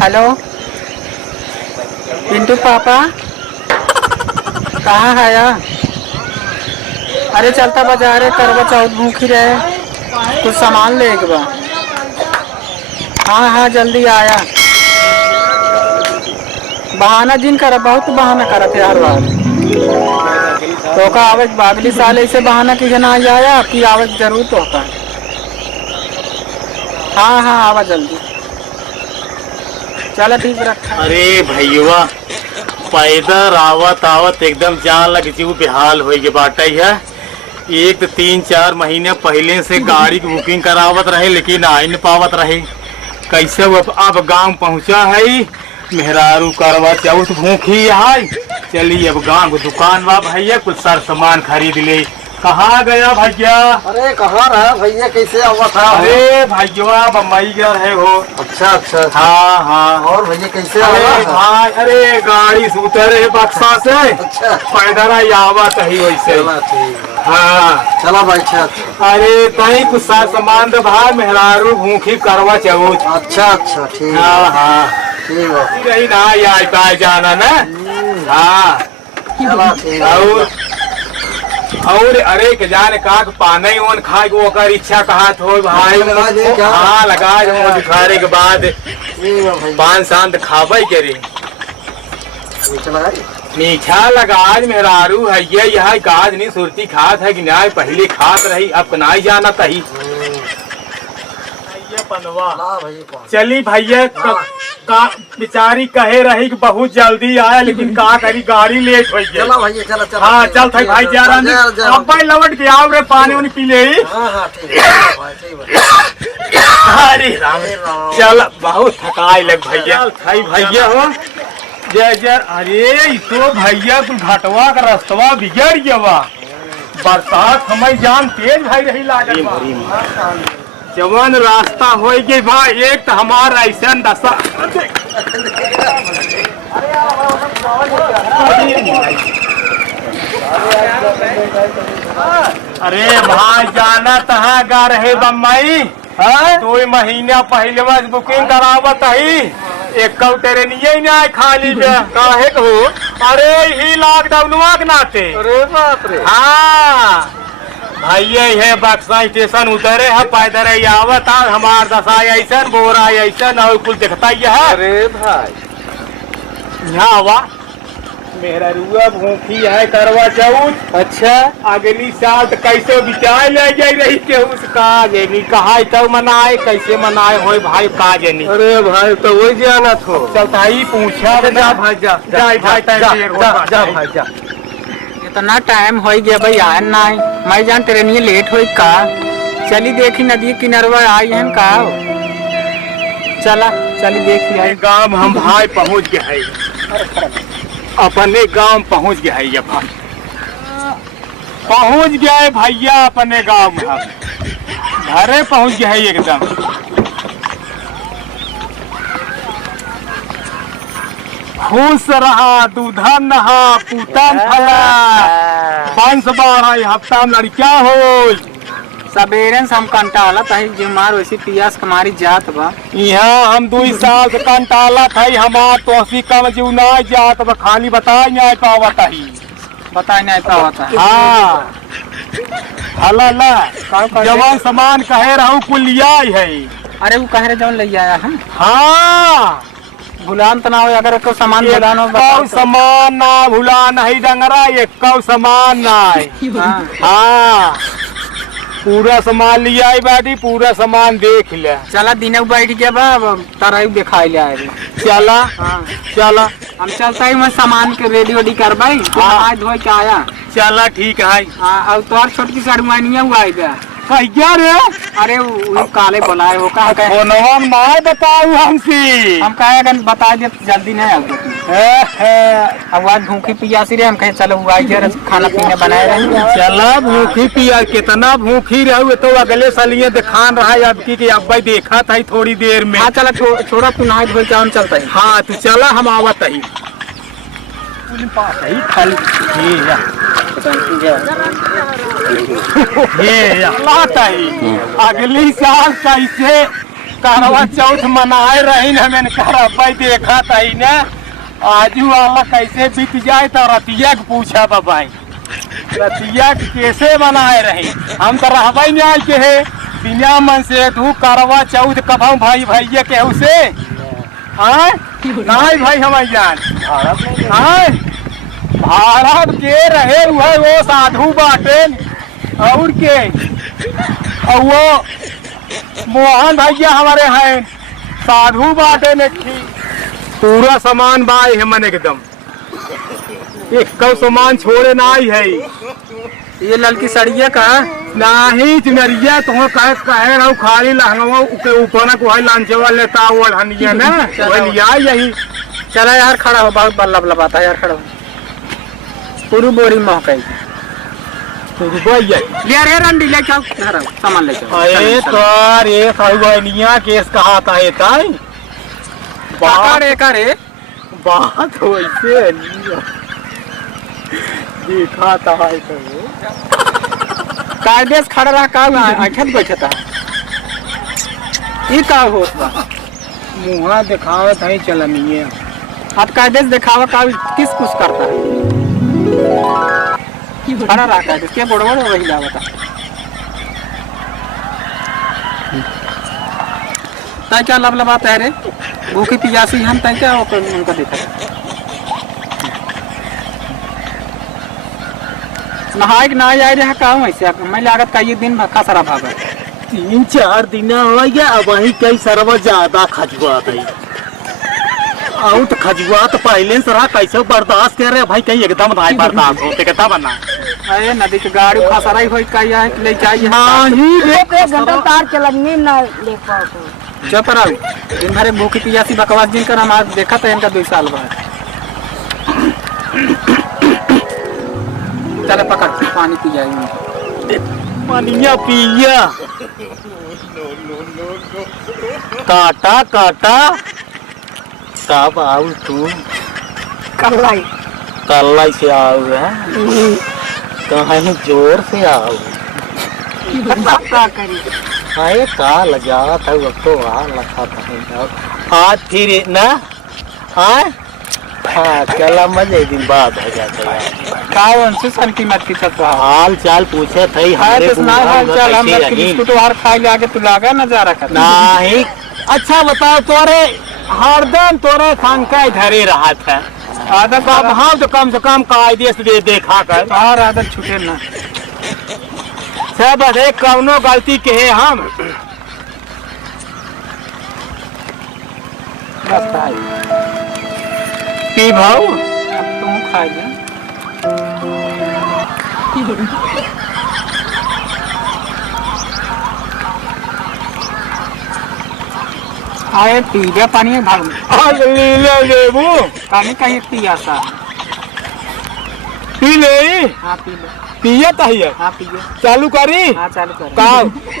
Hello Pintu पापा कहाँ है यार? अरे चलता बाजार है, करवा चौथ भूखी रहे, कुछ सामान ले एक बार। हाँ हाँ जल्दी आया। बहाना जिन कर बहुत बहाना करत है हर बार। तो का आवज अगली साल ऐसे बहाना की जना आया कि आवज जरूर तो का। हाँ हाँ आवा जल्दी। चलो ठीक रखा। अरे भैया पैदल आवत आवत एकदम जान लग जीव बेहाल हो गए बाटा है। एक तो 3-4 महीने पहले से गाड़ी की बुकिंग करावत रहे लेकिन आ नहीं पावत रहे। कैसे अब गांव पहुंचा है। मेहरारू करवा चौथ भूखी है। चलिए अब गांव दुकान बा भैया कुछ सार सामान खरीद ले। कहाँ गया भैया? अरे कहाँ रहा भैया, कैसे हुआ था? अरे भैया बम्बई गया है हो। अच्छा अच्छा। हाँ हाँ। और भैया कैसे अरे हुआ? भाई अरे गाड़ी से उतरे बक्सा से। अच्छा पैदल ही आवत ही वैसे। चला ठीक है। हाँ चला भाई अच्छा। अरे कहीं कुछ सार सामान तो भाई मेहरारू भूखी करवा चौथ। अच्छा अच्छा ठीक है। हाँ हाँ ठीक है। यही ना आए जाना ना। हाँ चला ठीक है। और अरे के जाने का पानी ओन खाए को ओकर इच्छा कहा हो भाई। लगा दे क्या? हाँ लगा दे दिखाने के बाद ठीक है भाई। पान शांत खावे करे चला मीठा लगाज मेहरारू है ये यह काज नहीं सुरती खात है कि ना पहले खात रही अब नहीं जाना तही। पनवा भैया। चली भैया का बेचारी कहे रही कि बहुत जल्दी आया लेकिन का करी गाड़ी लेट हो गई। चला भैया चला चला। हाँ चल थे भाई जा रहा अब भाई लौट के आओ रे पानी उन्हें पी ले। हाँ हाँ ठीक है भाई ठीक है। अरे राम चल बहुत थकाई लग भैया। खाई भैया हो जय जय। अरे तो भैया तू घाटवा का रास्तवा बिगड़ गया बा। बरसात हमें जान तेज भाई रही लागत जवान रास्ता हो गई भाई। एक तो हमारा ऐसा दशा। अरे भाई जाना तहाँ गा रहे बम्बई। 2 महीना पहले बस बुकिंग करावत ही। एक ट्रेनिए नहीं खाली काहे को। अरे ही लॉकडाउन के नाते। अरे बाप रे। हाँ भैया है बक्सा स्टेशन उतरे है पैदल आवत हमार दशा ऐसा बोरा ऐसा और कुल दिखता ही है। अरे भाई यहाँ आवा मेरा रुआ भूखी है करवा चौथ। अच्छा अगली साल तो कैसे बिचाए ले जाए रही के उसका जेनी कहा तो मनाए कैसे मनाए हो भाई का जेनी। अरे भाई तो वही जाना थो। चलता ही पूछा जा भाई जा भाई जा भाई जा। इतना टाइम हो गया भाई आए ना मैं जान ट्रेन ये लेट हो का। चली देखी नदी किनारवा आई है का। चला चली देखी आई। गांव हम भाई पहुंच गए है। अपने गांव पहुंच गए है भाई। पहुंच गए भैया अपने गांव में हम घरे पहुंच गए है एकदम। खुश रहा दूधन नहा पूतन फला 5-12 हफ्ता में लड़किया हो। सवेरे से हम कंटाला तही जुमार वैसी पियास हमारी जात बा। यहाँ हम 2 साल से कंटाला था हमार तो कम जीव ना जात बा। खाली बताई नहीं पावत ही। बताए नहीं पावता। हाँ हला ला जवान सामान कहे रहूं कुल लिया है। अरे वो कह रहे जौन ले आया है। हाँ भुलान तो ना हो अगर को सामान भुलान हो सामान ना भुला नहीं डंगरा एक सामान ना। हाँ पूरा सामान लिया है बाटी पूरा सामान देख ले। चला दिन बैठ गया बा तारा दिखाई ले आए। चला हाँ चला हम चलता ही मैं सामान के रेडी वेडी कर भाई। हाँ। धोए के आया। चला ठीक है। हाँ और तोर छोटकी सड़मानिया हुआ है। क्या रे? अरे वो काले बोलाए हो का फोनवा में ना बताऊ हमसे। हम कहे अगर बता दे जल्दी नहीं आओ। अब आज भूखी पियासी रे हम कहे चलो हुआ खाना पीना बनाए रहे। चला भूखी पिया कितना भूखी रहू तो अगले सालिए दिखान रहा है अब की अब भाई देखा था थोड़ी देर में। हाँ चला छोड़ा तू नहा धोल के हम चलता है। हाँ तू चला हम आवत ही। अगली साल कैसे करवा चौथ मनाए रही न मैंने करवा देखा तही न आजू वाला कैसे बीत जाए तो रतिया के पूछा बाबाई रतिया के कैसे मनाए रही हम तो रहबा नहीं आए के है बिना मन से तू करवा चौथ कभा भाई भैया के उसे हाँ नहीं भाई हमारी जान हाँ भारत के रहे हुए वो साधु बाटे और के और वो मोहन भैया हमारे हैं साधु बाटे ने पूरा सामान बाई है मन एकदम एक सामान छोड़े ना ही है ये लड़की सड़िया का नहीं चुनरिया तो कहे रहो खाली लहंगा के ऊपर ना कोई लांचवा लेता वो हनिया ना वही लिया यही चला यार खड़ा हो बहुत बल्ला लगाता है यार खड़ा हो पूरी बोरी महकाई ले रे रंडी ले जाओ घर सामान ले जाओ अरे तार ये साइबनिया केस कहा था ये ताई करे बात वैसे देखा था कायदे से खड़ा रहा का आंखत बैठता ये का होत बा मुँह दिखावत है चलनिए अब कायदे से दिखावा का किस कुछ करता है खड़ा रहा कायदे क्या बड़ बड़ वही लावता तय क्या लब लबाता है रे भूखी पियासी हम तय क्या उनका देखा नहाए ना आए रहा काम ऐसे मैं लागत का ये दिन भक्का सारा भागा 3-4 दिन हो गया अब वही कई सरवा ज्यादा खजुआत है और तो खजुआत पहले से रहा कैसे बर्दाश्त कर रहे भाई कहीं एकदम नहीं बर्दाश्त होते कहता बना अरे नदी के गाड़ी खसरा ही होई का ले जाइए नहीं एक घंटा तार चलनी ना ले पाओ चुप रहो दिन भर भूखी पियासी बकवास दिन कर हम आज देखा था इनका 2 साल बाद चले पकड़ पानी पी जाएंगे पानिया पिया काटा काटा कब आओ तू कल से आओ है कहीं जोर से आओ अरे का लगा था वो तो वहाँ लगा था आज फिर ना हाँ चला मजे दिन बाद हो जाता है कावन से सन कीमत की छतवा हाल चाल पूछे थे हाल चाल हम लोग बिस्कुट वार खाई ले आके तू लागा नजारा कर नहीं अच्छा बताओ तोरे हरदम तोरे शंका धरे रहा था आदत अब हम तो कम से कम कायदे से देखा कर और आदत छूटे ना सब अरे कौनो गलती के है हम रास्ता पी भाऊ अब तुम खा ले आए पीले पानी भाग लीले लेबू पानी कहीं पियासा पी ले हाँ पी ले पिए तहिए हाँ पिए चालू करी हाँ चालू कर का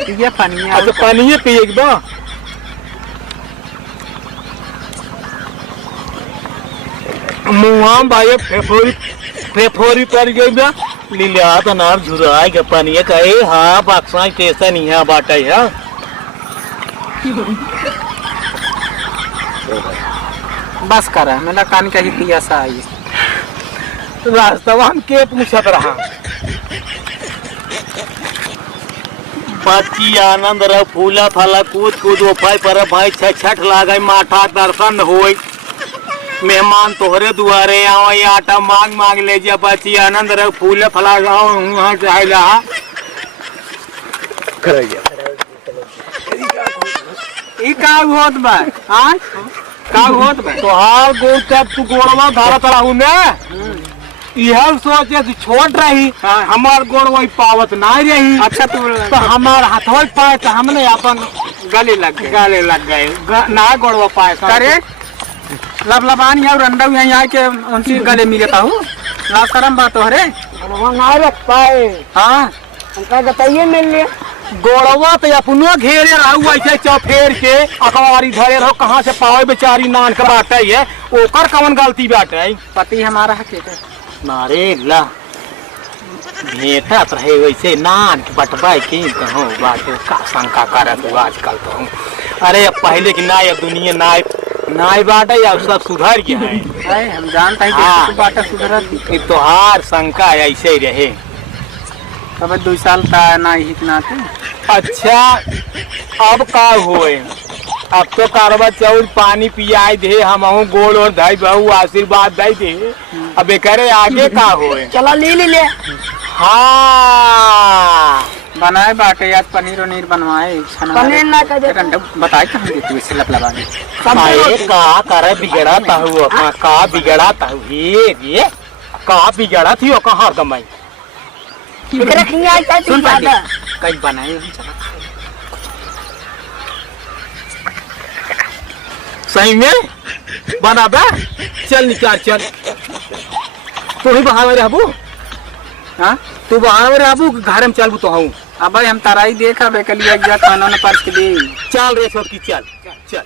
पिए पानी अच्छा पानी पिए एकदम मुँह भाई फेफोरी पर गई बा लीला तो नार झुराई के पानी कहे हाँ बक्सा स्टेशन यहाँ बाटा है बस करा मेरा कान कहीं पियासा आई रास्ता हम के पूछत रहा बच्ची आनंद रह फूला फला कूद कूद ओफाई पर भाई छठ लागे माठा दर्शन होई मेहमान तोहरे दुआरे आओ आटा मांग मांग ले जा बच्ची आनंद रह फूला फला गाओ वहाँ चाहे रहा ई का होत बा हां का होत बा तोहार गोड़ तब तू गोड़वा धारा रहू ने यह सोचे तू छोट रही हमार गोड़ वही पावत ना रही अच्छा तो हमार हाथवा पाए तो हमने अपन गले लग गए ना गोड़वा पाए करे लबलबान या रंडा यहाँ आके उनसे गले मिले था हूँ शर्म बात हो रे ना रख पाए हाँ हमका बताइए मिल लिया गोड़वा तो अपनो घेरे रहू ऐसे चौफेर के अखबारी धरे रहो कहाँ से पावे बेचारी नान के बाटे है ओकर कौन गलती बाटे पति हमारा है के नारे ला भेटत रहे वैसे नान बटवाई की कहो बात का शंका करत हो आजकल तो अरे अब पहले की नाय अब दुनिया नाय नाय बाटा अब सब सुधर गया है अरे हम जानते हैं हाँ। कि तू बाटा सुधरत कि तोहार शंका ऐसे ही रहे। अब 2 साल का ना ही इतना थे। अच्छा अब का हुए अब तो कारवा चाउर पानी पियाई दे हम गोल और धाई बहु आशीर्वाद दाई दे अब करे आगे का हुए। चला ले हाँ बनाए बाटे आज पनीर वनीर बनवाए छना पनीर ना कर दे। बताए कहाँ देती वैसे लपलवाने अरे का करे बिगड़ा हूँ अपना का बिगड़ा हूँ ये का बिगड़ा थी कहाँ गमाई एकरा खिया आई सुन था पहले कहीं बनाए हम चला सही में बना बा चल निकाल चल तू ही बहावे रहबू हाँ तू बहावे रहबू घर में चलबू तो हूँ अब हम ताराई देखा बेकलिया खाना न पर्स के दे चल रे छोटकी चल चल